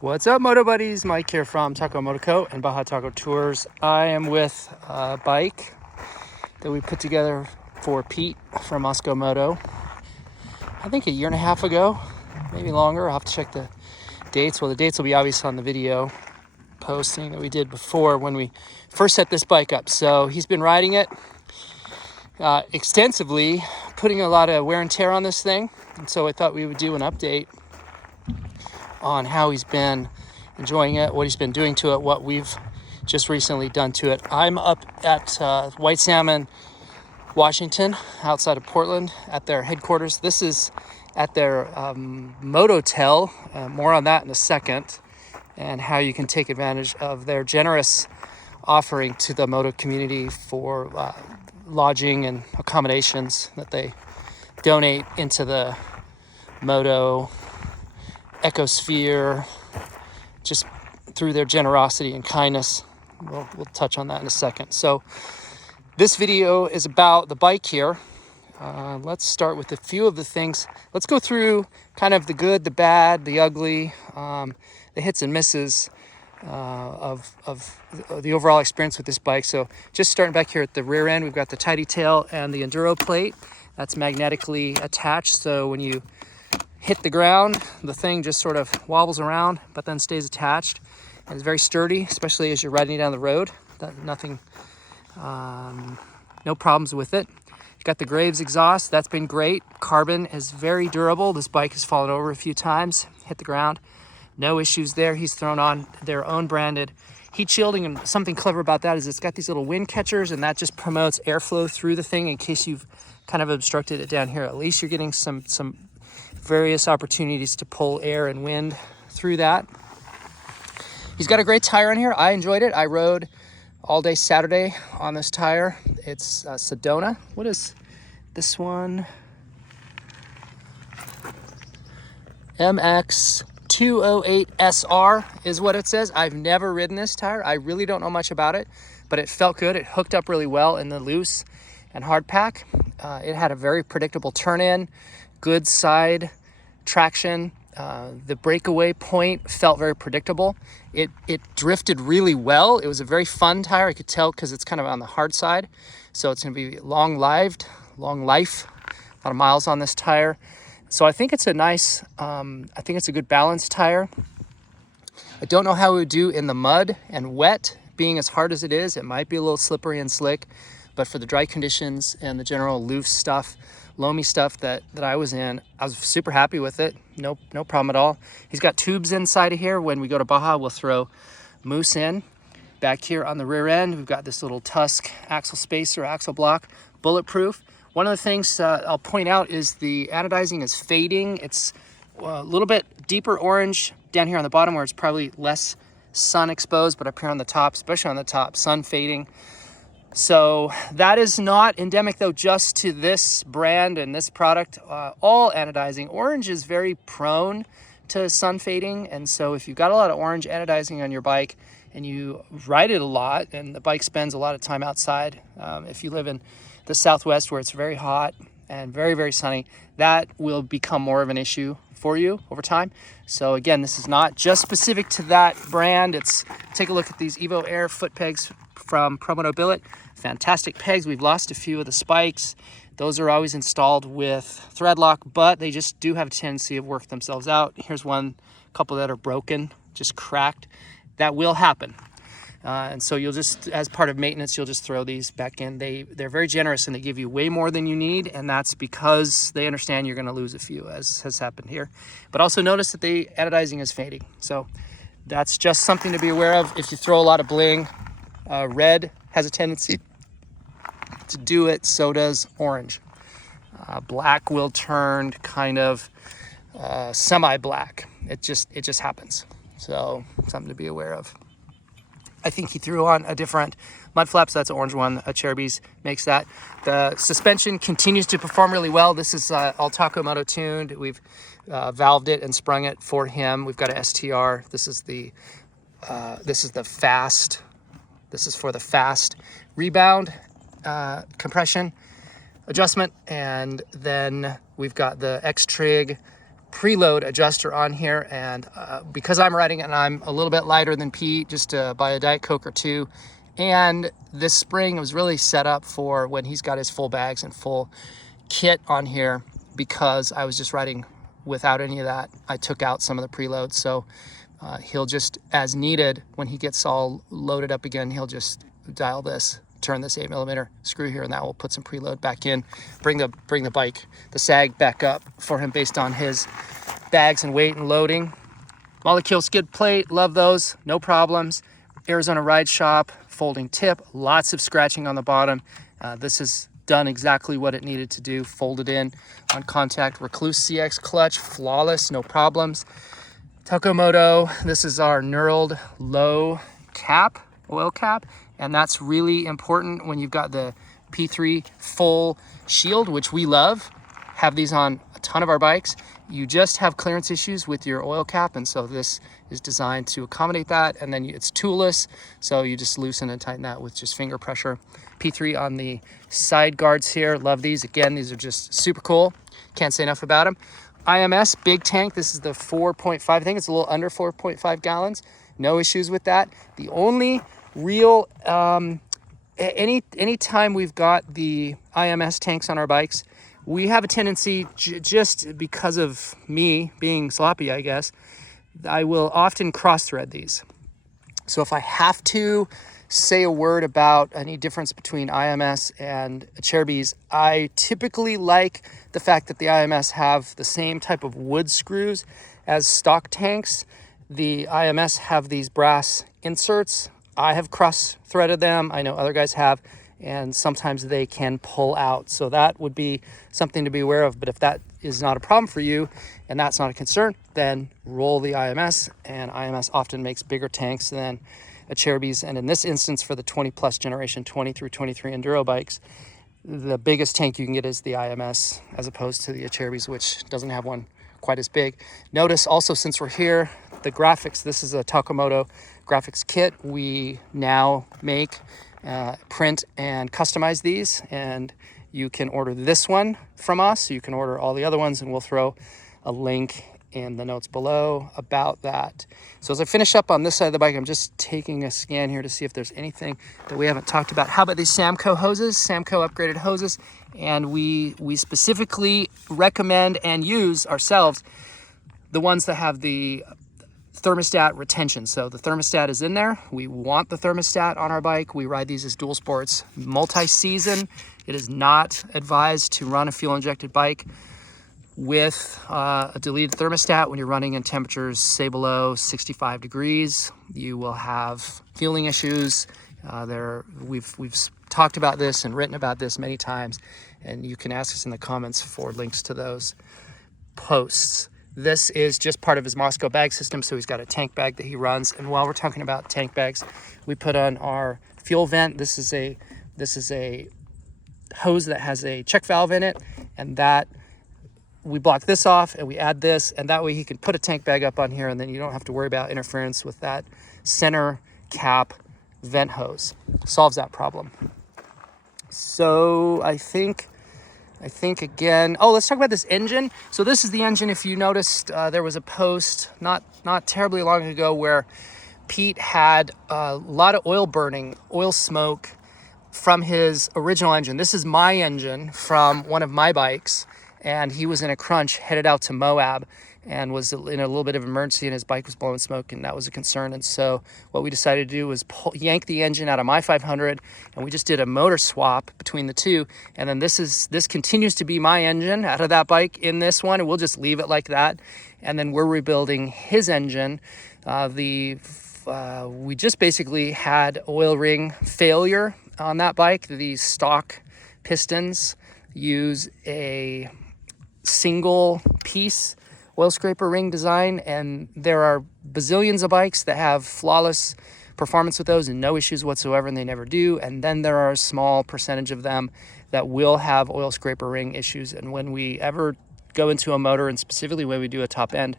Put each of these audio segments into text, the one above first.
What's up, Moto Buddies? Mike here from Taco Moto and Baja Taco Tours. I am with a bike that we put together for Pete from Mosko Moto, I think a year and a half ago, maybe longer. I'll have to check the dates. Well, the dates will be obvious on the video posting that we did before when we first set this bike up. So he's been riding it extensively, putting a lot of wear and tear on this thing. And so I thought we would do an update on how he's been enjoying it, what he's been doing to it, what we've just recently done to it. I'm up at White Salmon, Washington, outside of Portland, at their headquarters. This is at their Mototel. More on that in a second, and how you can take advantage of their generous offering to the moto community for lodging and accommodations that they donate into the moto ecosphere, just through their generosity and kindness. We'll touch on that in a second. So this video is about the bike here. Let's start with a few of the things. Let's go through kind of the good, the bad, the ugly, the hits and misses of the overall experience with this bike. So just starting back here at the rear end, we've got the tidy tail and the enduro plate that's magnetically attached. So when you hit the ground, the thing just sort of wobbles around, but then stays attached, and it's very sturdy, especially as you're riding down the road. Nothing, no problems with it. You've got the Graves exhaust. That's been great. Carbon is very durable. This bike has fallen over a few times, hit the ground. No issues there. He's thrown on their own branded heat shielding, and something clever about that is it's got these little wind catchers, and that just promotes airflow through the thing in case you've kind of obstructed it down here. At least you're getting some various opportunities to pull air and wind through that. He's got a great tire on here. I enjoyed it. I rode all day Saturday on this tire. It's Sedona. What is this one? MX 208 SR is what it says. I've never ridden this tire. I really don't know much about it, but it felt good. It hooked up really well in the loose and hard pack. It had a very predictable turn in, good side traction. The breakaway point felt very predictable. It drifted really well. It was a very fun tire. I could tell because it's kind of on the hard side. So it's going to be long life, a lot of miles on this tire. So I think it's a nice, I think it's a good balanced tire. I don't know how it would do in the mud and wet. Being as hard as it is, it might be a little slippery and slick, but for the dry conditions and the general loose stuff, loamy stuff that I was in, I was super happy with it. No problem at all. He's got tubes inside of here. When we go to Baja, we'll throw moose in. Back here on the rear end, we've got this little Tusk axle spacer, axle block, bulletproof. One of the things I'll point out is the anodizing is fading. It's a little bit deeper orange down here on the bottom where it's probably less sun exposed, but up here on the top, especially on the top, sun fading. So that is not endemic though just to this brand and this product. All anodizing, orange is very prone to sun fading, and so if you've got a lot of orange anodizing on your bike and you ride it a lot and the bike spends a lot of time outside, if you live in the Southwest where it's very hot and very, very sunny, that will become more of an issue for you over time. So again, this is not just specific to that brand. Take a look at these Evo Air Foot Pegs from Moto Billet. Fantastic pegs. We've lost a few of the spikes. Those are always installed with thread lock, but they just do have a tendency of work themselves out. Here's a couple that are broken, just cracked. That will happen. And so you'll just, as part of maintenance, you'll just throw these back in. They're very generous and they give you way more than you need, and that's because they understand you're going to lose a few, as has happened here. But also notice that the anodizing is fading. So that's just something to be aware of. If you throw a lot of bling, red has a tendency to do it, so does orange. Black will turn kind of semi-black. It just happens. So something to be aware of. I think he threw on a different mud flap, so that's an orange one. Cherubies makes that. The suspension continues to perform really well. This is all Taco Moto tuned. We've valved it and sprung it for him. We've got a STR. This is the fast. This is for the fast rebound compression adjustment, and then we've got the X-Trig preload adjuster on here, and because I'm riding it and I'm a little bit lighter than Pete, just to buy a Diet Coke or two, and this spring was really set up for when he's got his full bags and full kit on here, because I was just riding without any of that. I took out some of the preloads, so he'll just, as needed, when he gets all loaded up again, he'll just dial this, turn this 8mm screw here, and that will put some preload back in, bring the bike, the sag back up for him based on his bags and weight and loading. Molecule skid plate, love those, no problems. Arizona Ride Shop folding tip, lots of scratching on the bottom. This has done exactly what it needed to do, folded in on contact. Recluse CX clutch, flawless, no problems. Taco Moto, this is our knurled low cap, oil cap, and that's really important when you've got the P3 full shield, which we love, have these on a ton of our bikes. You just have clearance issues with your oil cap, and so this is designed to accommodate that, and then it's toolless, so you just loosen and tighten that with just finger pressure. P3 on the side guards here, love these. Again, these are just super cool, can't say enough about them. Ims Big Tank, this is the 4.5, I think it's a little under 4.5 gallons. No issues with that. The only real, any time we've got the IMS tanks on our bikes, we have a tendency, just because of me being sloppy, I guess, I will often cross-thread these. So if I have to say a word about any difference between IMS and Acerbis, I typically like the fact that the IMS have the same type of wood screws as stock tanks. The IMS have these brass inserts. I have cross-threaded them. I know other guys have, and sometimes they can pull out. So that would be something to be aware of. But if that is not a problem for you and that's not a concern, then roll the IMS, and IMS often makes bigger tanks than Acerbis. And in this instance, for the 20 plus generation 20 through 23 enduro bikes, the biggest tank you can get is the IMS as opposed to the Acerbis, which doesn't have one quite as big. Notice also, since we're here, the graphics, this is a Taco Moto graphics kit. We now make, print and customize these, and you can order this one from us. You can order all the other ones, and we'll throw a link in the notes below about that. So as I finish up on this side of the bike, I'm just taking a scan here to see if there's anything that we haven't talked about. How about these Samco hoses, Samco upgraded hoses? And we specifically recommend and use ourselves the ones that have the thermostat retention. So the thermostat is in there. We want the thermostat on our bike. We ride these as dual sports multi-season. It is not advised to run a fuel injected bike with a deleted thermostat when you're running in temperatures, say, below 65 degrees. You will have fueling issues. We've talked about this and written about this many times, and you can ask us in the comments for links to those posts. This is just part of his Mosko bag system, so he's got a tank bag that he runs. And while we're talking about tank bags, we put on our fuel vent. This is a hose that has a check valve in it, and that we block this off and we add this, and that way he can put a tank bag up on here, and then you don't have to worry about interference with that center cap vent hose. Solves that problem. So I think again, let's talk about this engine. So this is the engine. If you noticed, there was a post not terribly long ago where Pete had a lot of oil burning, oil smoke from his original engine. This is my engine from one of my bikes, and he was in a crunch, headed out to Moab, and was in a little bit of emergency, and his bike was blowing smoke, and that was a concern. And so what we decided to do was yank the engine out of my 500, and we just did a motor swap between the two. And then this continues to be my engine out of that bike in this one, and we'll just leave it like that. And then we're rebuilding his engine. We just basically had oil ring failure on that bike. These stock pistons use a single piece oil scraper ring design, and there are bazillions of bikes that have flawless performance with those and no issues whatsoever, and they never do. And then there are a small percentage of them that will have oil scraper ring issues. And when we ever go into a motor, and specifically when we do a top end,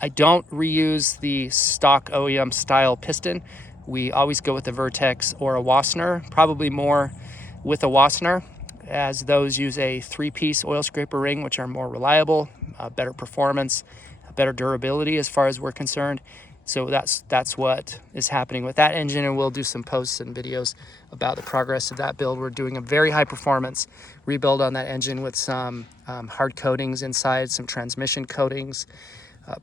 I don't reuse the stock OEM style piston. We always go with a Vertex or a Wassner, probably more with a Wassner. as those use a 3-piece oil scraper ring, which are more reliable, better performance, better durability as far as we're concerned. So that's what is happening with that engine, and we'll do some posts and videos about the progress of that build. We're doing a very high performance rebuild on that engine with some hard coatings inside, some transmission coatings,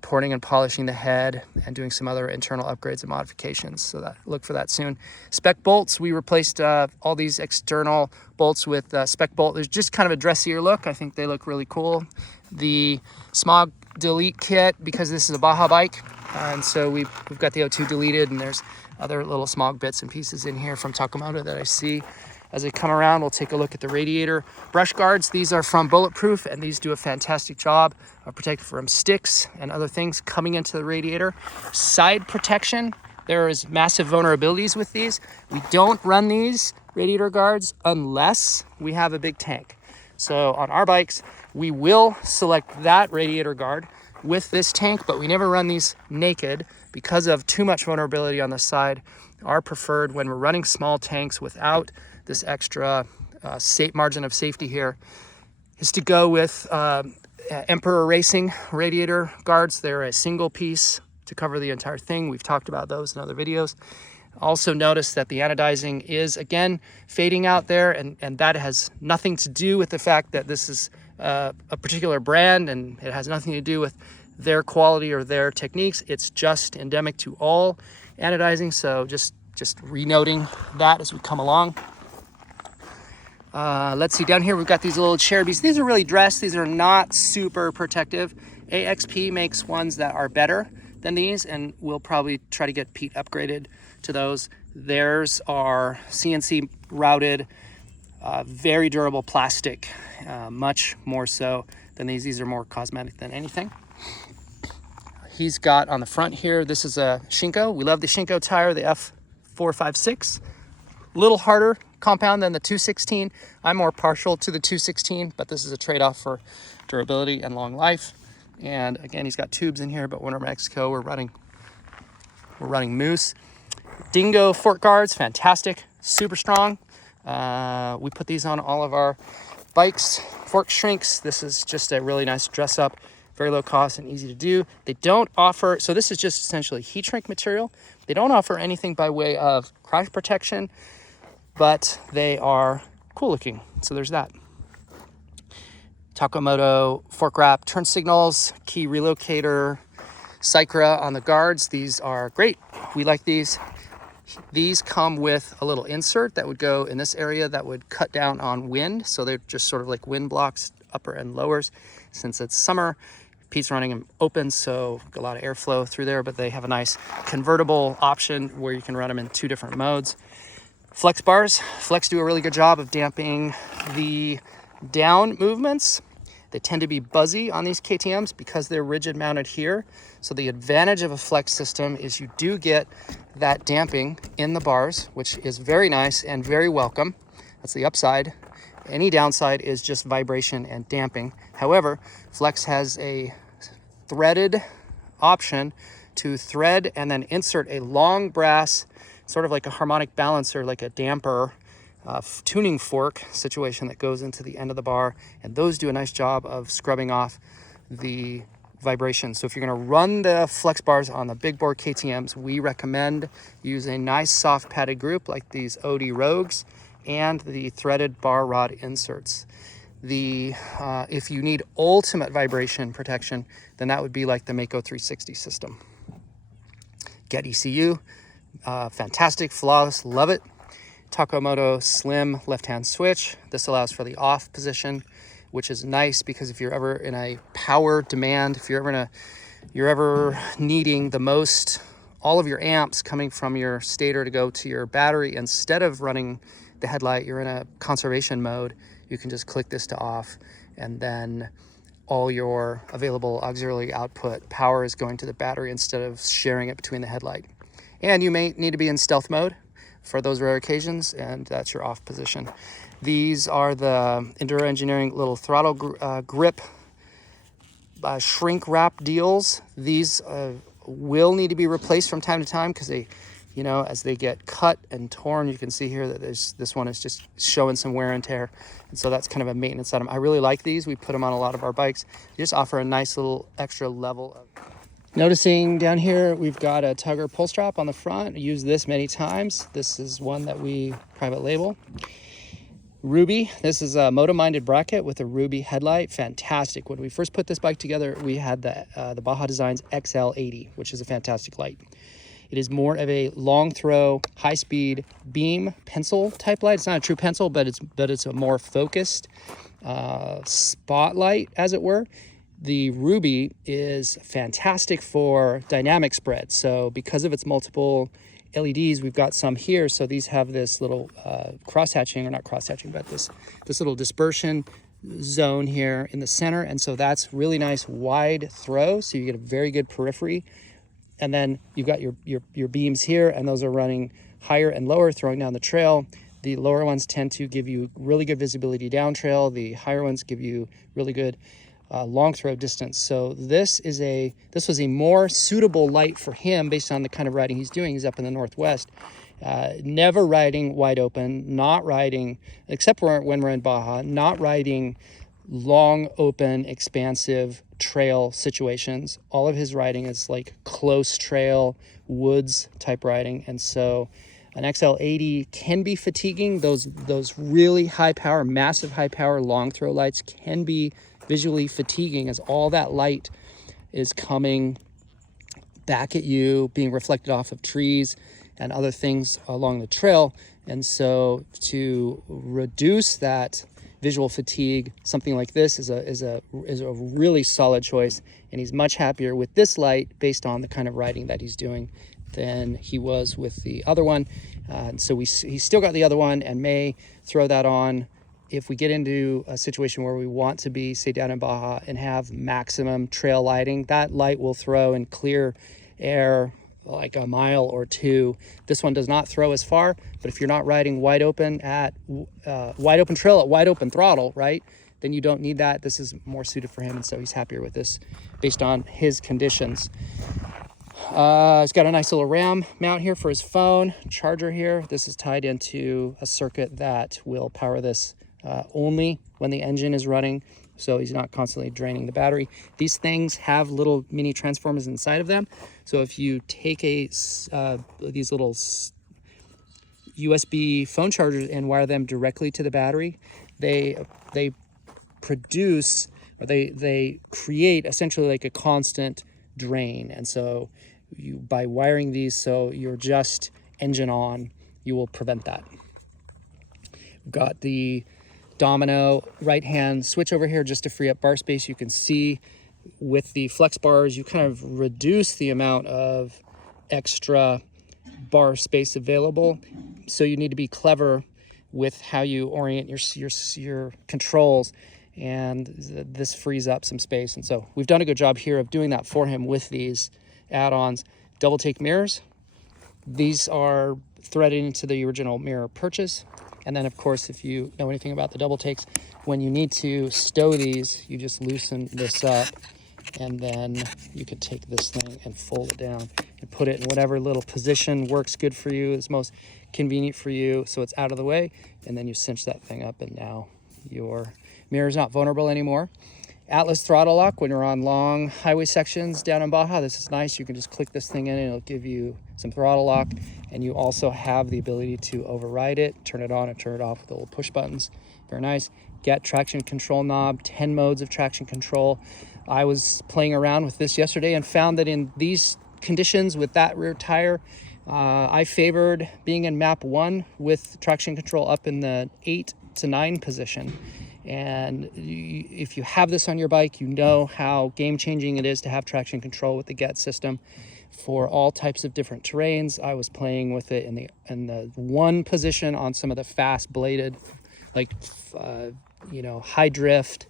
porting and polishing the head, and doing some other internal upgrades and modifications. So look for that soon. Spec bolts, we replaced all these external bolts with spec bolt. There's just kind of a dressier look. I think they look really cool. The smog delete kit, because this is a Baja bike, and so we've got the O2 deleted, and there's other little smog bits and pieces in here from Taco Moto that I see. As they come around, we'll take a look at the radiator brush guards. These are from Bulletproof, and these do a fantastic job of protecting from sticks and other things coming into the radiator. Side protection, there is massive vulnerabilities with these. We don't run these radiator guards unless we have a big tank. So on our bikes, we will select that radiator guard with this tank, but we never run these naked because of too much vulnerability on the side. Our preferred, when we're running small tanks without this extra margin of safety here, is to go with Emperor Racing radiator guards. They're a single piece to cover the entire thing. We've talked about those in other videos. Also notice that the anodizing is again fading out there, and that has nothing to do with the fact that this is a particular brand, and it has nothing to do with their quality or their techniques. It's just endemic to all anodizing, so just renoting that as we come along. Let's see, down here we've got these little Cherubies. These are really dressed. These are not super protective. AXP makes ones that are better than these, and we'll probably try to get Pete upgraded to those. Theirs are CNC routed, very durable plastic, much more so than these. These are more cosmetic than anything. He's got on the front here, this is a Shinko. We love the Shinko tire, the F456. A little harder compound than the 216. I'm more partial to the 216, but this is a trade-off for durability and long life. And again, he's got tubes in here, but when we're in Mexico, we're running Moose. Dingo fork guards, fantastic, super strong. We put these on all of our bikes. Fork shrinks, this is just a really nice dress up, very low cost and easy to do. They don't offer, so this is just essentially heat shrink material. They don't offer anything by way of crash protection, but they are cool looking. So there's that. Taco Moto fork wrap turn signals, key relocator, Cycra on the guards. These are great. We like these. These come with a little insert that would go in this area that would cut down on wind. So they're just sort of like wind blocks, upper and lowers. Since it's summer, Pete's running them open, so a lot of airflow through there, but they have a nice convertible option where you can run them in 2 different modes. Flex bars. Flex do a really good job of damping the down movements. They tend to be buzzy on these KTMs because they're rigid mounted here. So the advantage of a flex system is you do get that damping in the bars, which is very nice and very welcome. That's the upside. Any downside is just vibration and damping. However, Flex has a threaded option to thread and then insert a long brass, sort of like a harmonic balancer, like a damper tuning fork situation that goes into the end of the bar, and those do a nice job of scrubbing off the vibration. So if you're going to run the flex bars on the big bore KTMs, we recommend use a nice soft padded group like these OD Rogues and the threaded bar rod inserts. If you need ultimate vibration protection, then that would be like the Mako 360 system. Get ECU, fantastic, flawless, love it. Taco Moto slim left-hand switch. This allows for the off position, which is nice because if you're ever in a power demand, if you're ever needing the most, all of your amps coming from your stator to go to your battery, instead of running the headlight, you're in a conservation mode, you can just click this to off, and then all your available auxiliary output power is going to the battery instead of sharing it between the headlight. And you may need to be in stealth mode for those rare occasions, and that's your off position. These are the Enduro Engineering little throttle grip shrink wrap deals. These will need to be replaced from time to time because they you know, as they get cut and torn. You can see here that this one is just showing some wear and tear. And so that's kind of a maintenance item. I really like these. We put them on a lot of our bikes. They just offer a nice little extra level of... Noticing down here, we've got a Tugger pull strap on the front. I use this many times. This is one that we private label. Ruby, this is a moto-minded bracket with a Ruby headlight. Fantastic. When we first put this bike together, we had the Baja Designs XL80, which is a fantastic light. It is more of a long throw, high speed beam pencil type light. It's not a true pencil, but it's a more focused spotlight, as it were. The Ruby is fantastic for dynamic spread. So because of its multiple LEDs, we've got some here. So these have this little cross-hatching, or not cross-hatching, but this little dispersion zone here in the center. And so that's really nice wide throw. So you get a very good periphery. And then you've got your beams here, and those are running higher and lower, throwing down the trail. The lower ones tend to give you really good visibility down trail. The higher ones give you really good long throw distance. So this was a more suitable light for him based on the kind of riding he's doing. He's up in the Northwest, never riding wide open, not riding, except when we're in Baja, not riding long open expansive trail situations. All of his riding is like close trail woods type riding. And so an XL80 can be fatiguing. Those really high power, massive high power long throw lights can be visually fatiguing, as all that light is coming back at you, being reflected off of trees and other things along the trail. And so to reduce that visual fatigue, something like this is a really solid choice, and he's much happier with this light based on the kind of riding that he's doing than he was with the other one. And so he's still got the other one and may throw that on if we get into a situation where we want to be, say, down in Baja and have maximum trail lighting. That light will throw in clear air like a mile or two. This one does not throw as far, but if you're not riding wide open at wide open trail at wide open throttle, right, then you don't need that. This is more suited for him, and so he's happier with this based on his conditions. He's got a nice little RAM mount here for his phone, charger here. This is tied into a circuit that will power this only when the engine is running, so he's not constantly draining the battery. These things have little mini transformers inside of them. So if you take these little USB phone chargers and wire them directly to the battery, they produce, or they create essentially like a constant drain. And so by wiring these so you're just engine on, you will prevent that. We've got the Domino right hand switch over here just to free up bar space. You can see with the flex bars you kind of reduce the amount of extra bar space available, so you need to be clever with how you orient your controls, and this frees up some space. And so we've done a good job here of doing that for him with these add-ons. Double take mirrors, these are threaded into the original mirror purchase. And then, of course, if you know anything about the double takes, when you need to stow these, you just loosen this up, and then you could take this thing and fold it down and put it in whatever little position works good for you, is most convenient for you, so it's out of the way. And then you cinch that thing up, and now your mirror is not vulnerable anymore. Atlas throttle lock when you're on long highway sections down in Baja. This is nice. You can just click this thing in and it'll give you some throttle lock. And you also have the ability to override it, turn it on and turn it off with the little push buttons. Very nice. Get traction control knob, 10 modes of traction control. I was playing around with this yesterday and found that in these conditions with that rear tire, I favored being in map 1 with traction control up in the 8 to 9 position. And if you have this on your bike, you know how game-changing it is to have traction control with the GET system for all types of different terrains. I was playing with it in the 1 position on some of the fast bladed, like high drift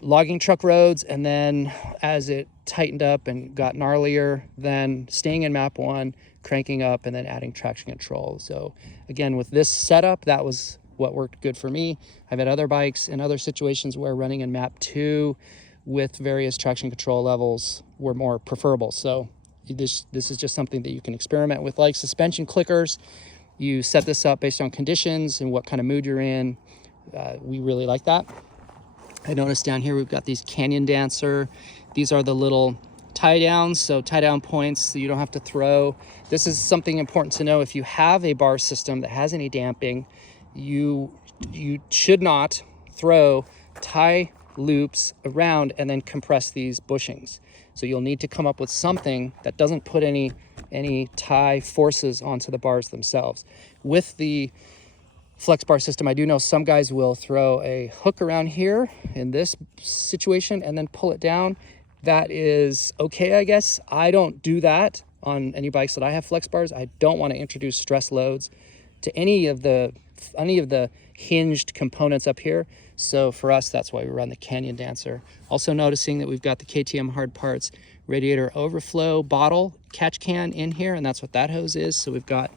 logging truck roads, and then as it tightened up and got gnarlier, then staying in map 1, cranking up, and then adding traction control. So again, with this setup, that was what worked good for me. I've had other bikes in other situations where running in map 2 with various traction control levels were more preferable. So this is just something that you can experiment with, like suspension clickers. You set this up based on conditions and what kind of mood you're in. We really like that. I noticed down here we've got these Canyon Dancer. These are the little tie downs, so tie down points so you don't have to throw. This is something important to know. If you have a bar system that has any damping, you should not throw tie loops around and then compress these bushings. So you'll need to come up with something that doesn't put any tie forces onto the bars themselves. With the flex bar system, I do know some guys will throw a hook around here in this situation and then pull it down. That is okay, I guess. I don't do that on any bikes that I have flex bars. I don't want to introduce stress loads to any of the hinged components up here. So for us, that's why we run the Canyon Dancer. Also noticing that we've got the KTM Hard Parts Radiator overflow bottle catch can in here, and that's what that hose is. So we've got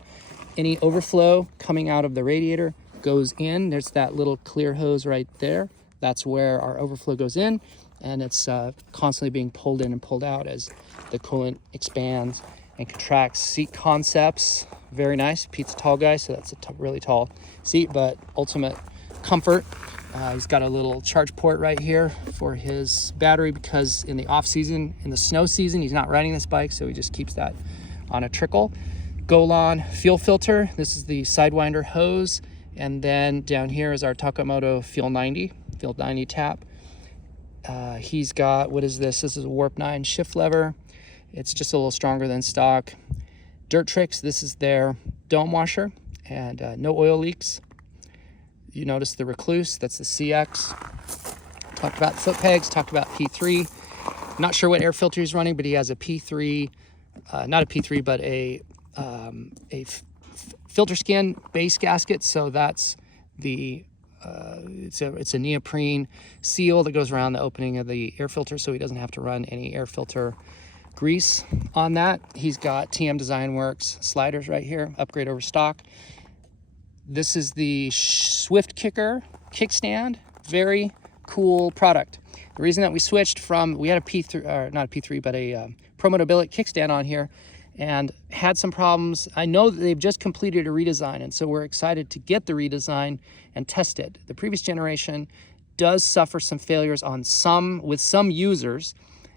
any overflow coming out of the radiator goes in. There's that little clear hose right there. That's where our overflow goes in, and it's constantly being pulled in and pulled out as the coolant expands and contracts. Seat concepts, very nice. Pete's a tall guy, so that's a really tall seat, but ultimate comfort. He's got a little charge port right here for his battery, because in the off season, in the snow season, he's not riding this bike, so he just keeps that on a trickle. Golan fuel filter. This is the Sidewinder hose, and then down here is our Taco Moto Fuel 90 tap. He's got, what is this? This is a Warp 9 shift lever. It's just a little stronger than stock. Dirt Tricks, this is their dome washer, and no oil leaks. You notice the Recluse, that's the CX. Talked about foot pegs, talked about P3. Not sure what air filter he's running, but he has a P3, not a P3, but a filter skin base gasket. So that's the, it's a neoprene seal that goes around the opening of the air filter, so he doesn't have to run any air filter grease on that. He's got TM Design Works sliders right here, upgrade over stock. This is the Swift Kicker kickstand. Very cool product. The reason that we switched from, we had a P3, or not a P3, but a Pro Moto Billet kickstand on here, and had some problems. I know that they've just completed a redesign, and so we're excited to get the redesign and test it. The previous generation does suffer some failures on with some users.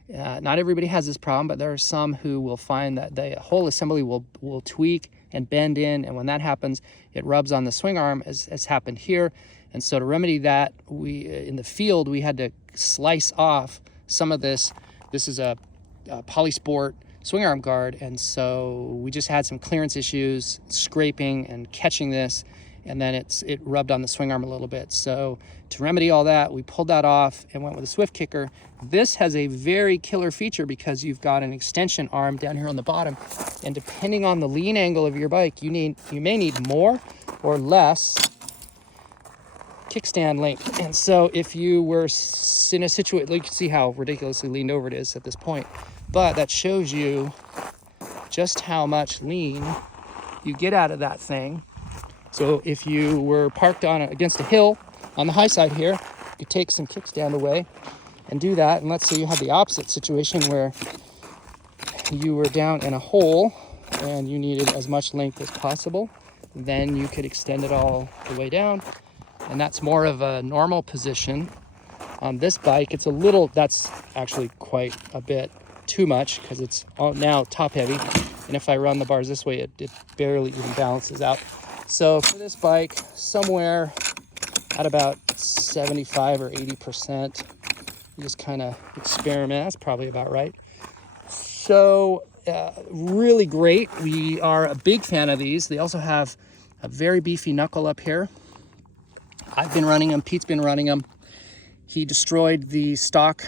Not everybody has this problem, but there are some who will find that the whole assembly will tweak and bend in, and when that happens, it rubs on the swing arm, as happened here. And so to remedy that, in the field, we had to slice off some of this. This is a Polysport swing arm guard, and so we just had some clearance issues, scraping and catching this, and then it rubbed on the swing arm a little bit. So to remedy all that, we pulled that off and went with a Swift Kicker. This has a very killer feature because you've got an extension arm down here on the bottom, and depending on the lean angle of your bike, you may need more or less kickstand length. And so if you were in a situation, you can see how ridiculously leaned over it is at this point, but that shows you just how much lean you get out of that thing. So if you were parked against a hill on the high side here, you could take some kickstand away and do that. And let's say you had the opposite situation where you were down in a hole and you needed as much length as possible, then you could extend it all the way down. And that's more of a normal position. On this bike, that's actually quite a bit too much because it's now top heavy. And if I run the bars this way, it barely even balances out. So for this bike, somewhere at about 75 or 80%, you just kind of experiment. That's probably about right. So really great. We are a big fan of these. They also have a very beefy knuckle up here. I've been running them. Pete's been running them. He destroyed the stock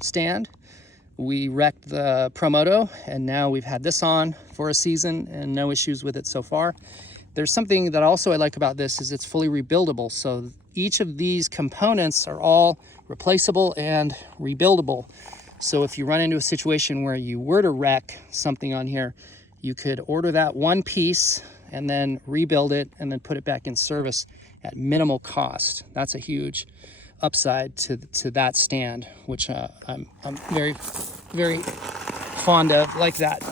stand. We wrecked the Pro Moto, and now we've had this on for a season and no issues with it so far. There's something that also I like about this is it's fully rebuildable. So each of these components are all replaceable and rebuildable. So if you run into a situation where you were to wreck something on here, you could order that one piece and then rebuild it and then put it back in service at minimal cost. That's a huge upside to that stand, which I'm very, very fond of, like that.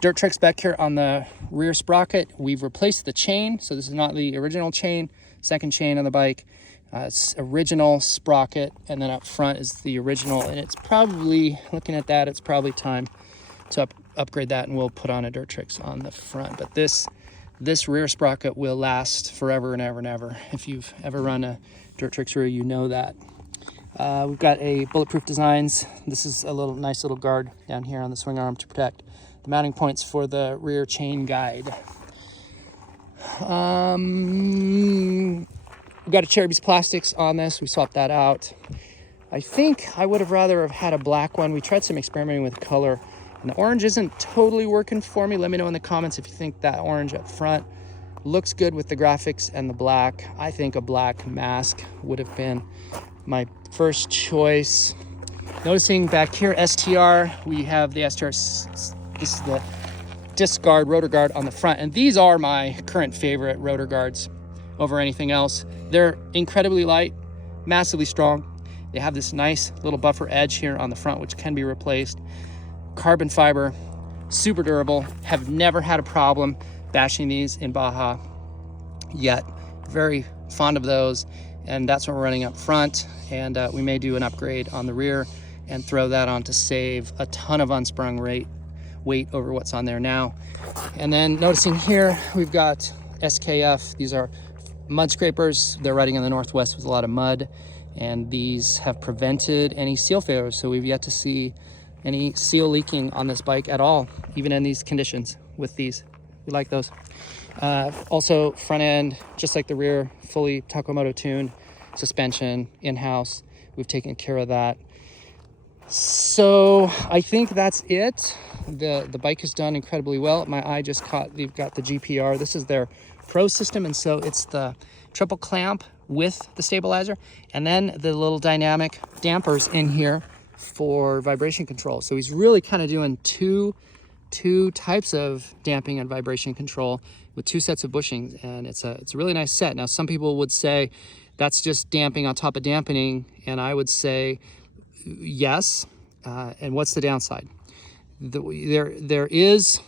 Dirt tricks back here on the rear sprocket. We've replaced the chain, so this is not the original chain. Second chain on the bike. It's original sprocket, and then up front is the original, and it's probably, looking at that, it's probably time to upgrade that, and we'll put on a Dirt Tricks on the front. But this rear sprocket will last forever and ever and ever. If you've ever run a Dirt Tricks rear, you know that. We've got a Bulletproof Designs. This is a nice little guard down here on the swing arm to protect the mounting points for the rear chain guide. We've got a Cherry Beast Plastics on this. We swapped that out. I think I would have rather have had a black one. We tried some experimenting with color, and the orange isn't totally working for me. Let me know in the comments if you think that orange up front looks good with the graphics and the black. I think a black mask would have been my first choice. Noticing back here, STR, we have the STR, this is the disc guard, rotor guard on the front, and these are my current favorite rotor guards over anything else. They're incredibly light, massively strong. They have this nice little buffer edge here on the front, which can be replaced. Carbon fiber, super durable. Have never had a problem bashing these in Baja yet. Very fond of those, and that's what we're running up front. And we may do an upgrade on the rear and throw that on to save a ton of unsprung weight over what's on there now. And then noticing here, we've got SKF. These are mud scrapers. They're riding in the Northwest with a lot of mud, and these have prevented any seal failures. So we've yet to see any seal leaking on this bike at all, even in these conditions with these. We like those. Also front end, just like the rear, fully Taco Moto tuned, suspension in-house. We've taken care of that. So I think that's it. The bike is done incredibly well. My eye just caught, they've got the GPR. This is their Pro system, and so it's the triple clamp with the stabilizer, and then the little dynamic dampers in here for vibration control. So he's really kind of doing two types of damping and vibration control with two sets of bushings, and it's a really nice set. Now, some people would say that's just damping on top of dampening, and I would say yes. And what's the downside? There is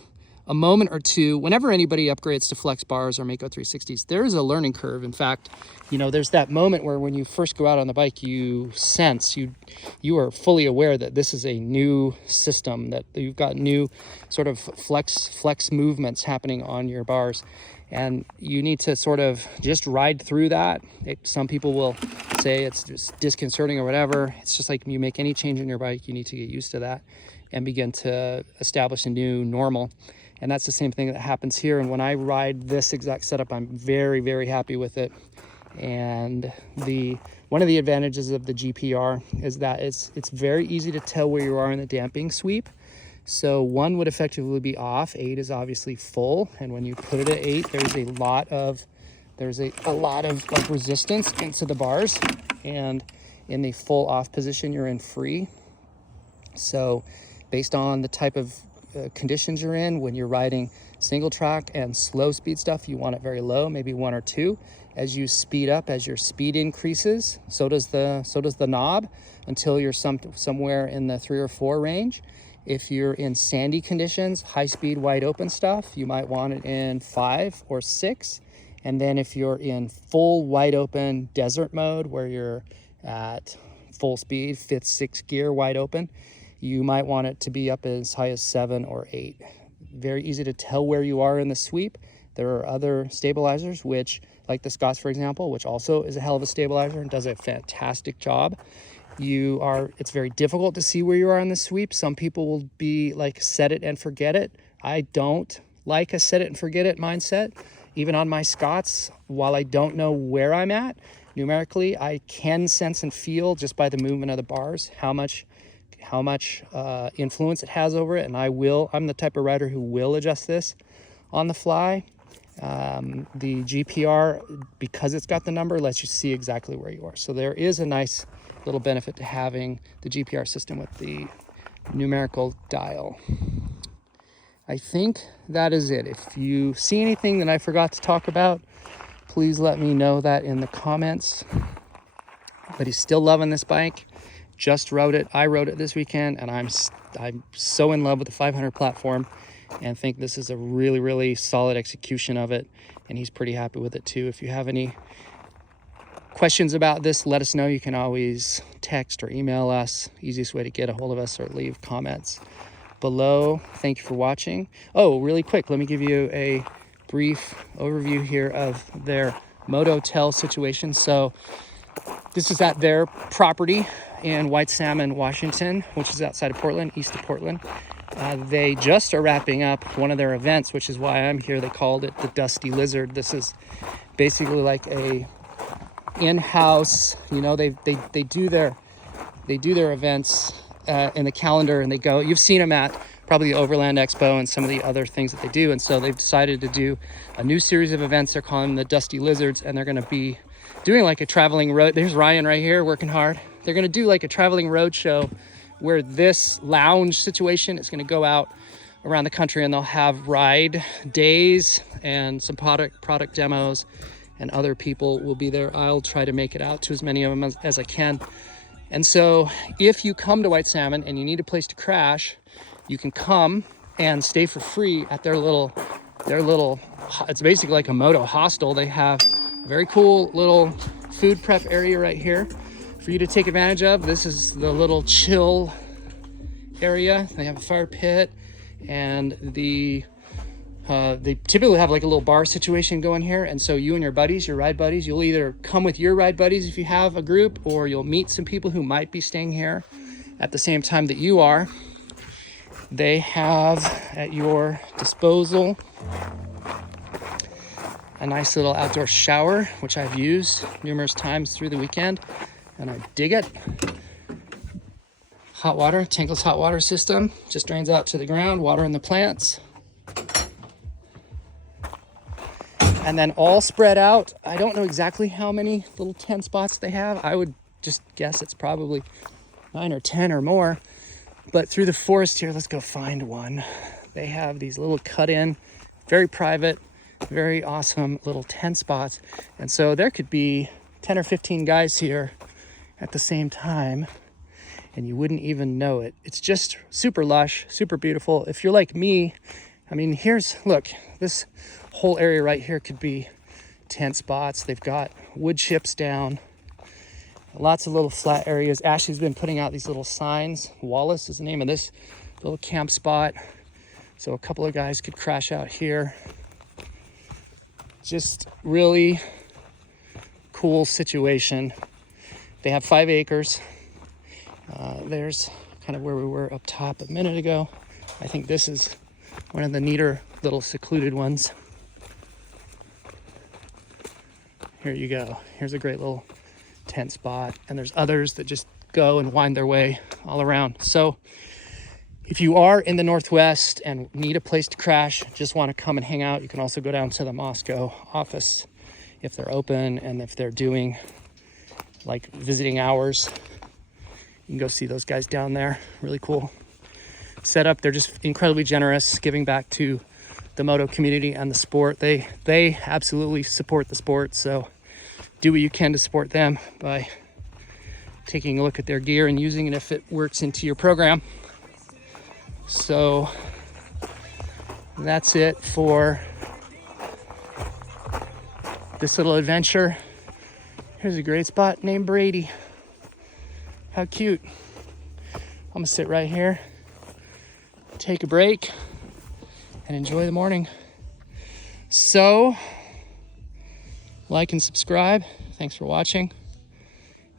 a moment or two whenever anybody upgrades to flex bars or Mako 360s. There is a learning curve. In fact, you know, there's that moment where when you first go out on the bike, you sense, you are fully aware that this is a new system, that you've got new sort of flex movements happening on your bars, and you need to sort of just ride through that. Some people will say it's just disconcerting or whatever. It's just like you make any change in your bike, you need to get used to that and begin to establish a new normal. And that's the same thing that happens here. And when I ride this exact setup, I'm very, very happy with it. And one of the advantages of the GPR is that it's very easy to tell where you are in the damping sweep. So 1 would effectively be off. 8 is obviously full. And when you put it at 8, there's a lot of like resistance into the bars. And in the full off position, you're in free. So based on the type of conditions you're in, when you're riding single track and slow speed stuff, you want it very low, maybe 1 or 2. As you speed up, as your speed increases, so does the knob, until you're somewhere in the 3 or 4 range. If you're in sandy conditions, high speed wide open stuff, you might want it in 5 or 6. And then if you're in full wide open desert mode, where you're at full speed, 5th, 6th gear wide open, you might want it to be up as high as 7 or 8. Very easy to tell where you are in the sweep. There are other stabilizers, which, like the Scots, for example, which also is a hell of a stabilizer and does a fantastic job. It's very difficult to see where you are in the sweep. Some people will be like, set it and forget it. I don't like a set it and forget it mindset. Even on my Scots, while I don't know where I'm at numerically, I can sense and feel just by the movement of the bars how much influence it has over it. And I'm the type of rider who will adjust this on the fly. The GPR, because it's got the number, lets you see exactly where you are. So there is a nice little benefit to having the GPR system with the numerical dial. I think that is it. If you see anything that I forgot to talk about, please let me know that in the comments. But he's still loving this bike. just rode it. I rode it this weekend, and I'm so in love with the 500 platform, and think this is a really, really solid execution of it, and he's pretty happy with it too. If you have any questions about this, let us know. You can always text or email us. Easiest way to get a hold of us, or leave comments below. Thank you for watching. Oh, really quick, let me give you a brief overview here of their Moto situation. So this is at their property in White Salmon, Washington, which is outside of Portland, east of Portland. They just are wrapping up one of their events, which is why I'm here. They called it the Dusty Lizard. This is basically like a in-house, you know, they do their events in the calendar, and they go, you've seen them at probably the Overland Expo and some of the other things that they do. And so they've decided to do a new series of events. They're calling them the Dusty Lizards, and they're going to be doing like a traveling road. There's Ryan right here working hard. They're going to do like a traveling road show where this lounge situation is going to go out around the country, and they'll have ride days and some product demos, and other people will be there. I'll try to make it out to as many of them as I can. And so if you come to White Salmon and you need a place to crash, you can come and stay for free at their little, it's basically like a moto hostel. They have a very cool little food prep area right here for you to take advantage of. This is the little chill area. They have a fire pit, and they typically have like a little bar situation going here. And so you and your buddies, your ride buddies, you'll either come with your ride buddies if you have a group, or you'll meet some people who might be staying here at the same time that you are. They have at your disposal a nice little outdoor shower, which I've used numerous times through the weekend, and I dig it. Hot water, tankless hot water system, just drains out to the ground, water in the plants. And then all spread out, I don't know exactly how many little tent spots they have. I would just guess it's probably 9 or 10 or more. But through the forest here, let's go find one. They have these little cut in, very private, very awesome little tent spots. And so there could be 10 or 15 guys here at the same time, and you wouldn't even know it. It's just super lush, super beautiful. If you're like me, I mean, look, this whole area right here could be tent spots. They've got wood chips down, lots of little flat areas. Ashley's been putting out these little signs. Wallace is the name of this little camp spot. So a couple of guys could crash out here. Just really cool situation. They have 5 acres. There's kind of where we were up top a minute ago. I think this is one of the neater little secluded ones. Here you go. Here's a great little tent spot, and there's others that just go and wind their way all around. So if you are in the Northwest and need a place to crash, just want to come and hang out, you can also go down to the Mosko office if they're open, and if they're doing like visiting hours, you can go see those guys down there. Really cool setup. They're just incredibly generous, giving back to the moto community and the sport. They absolutely support the sport, so do what you can to support them by taking a look at their gear and using it if it works into your program. So that's it for this little adventure. Here's a great spot named Brady. How cute. I'm gonna sit right here, take a break, and enjoy the morning. So, like and subscribe. Thanks for watching.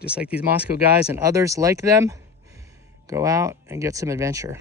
Just like these Mosko guys and others like them, go out and get some adventure.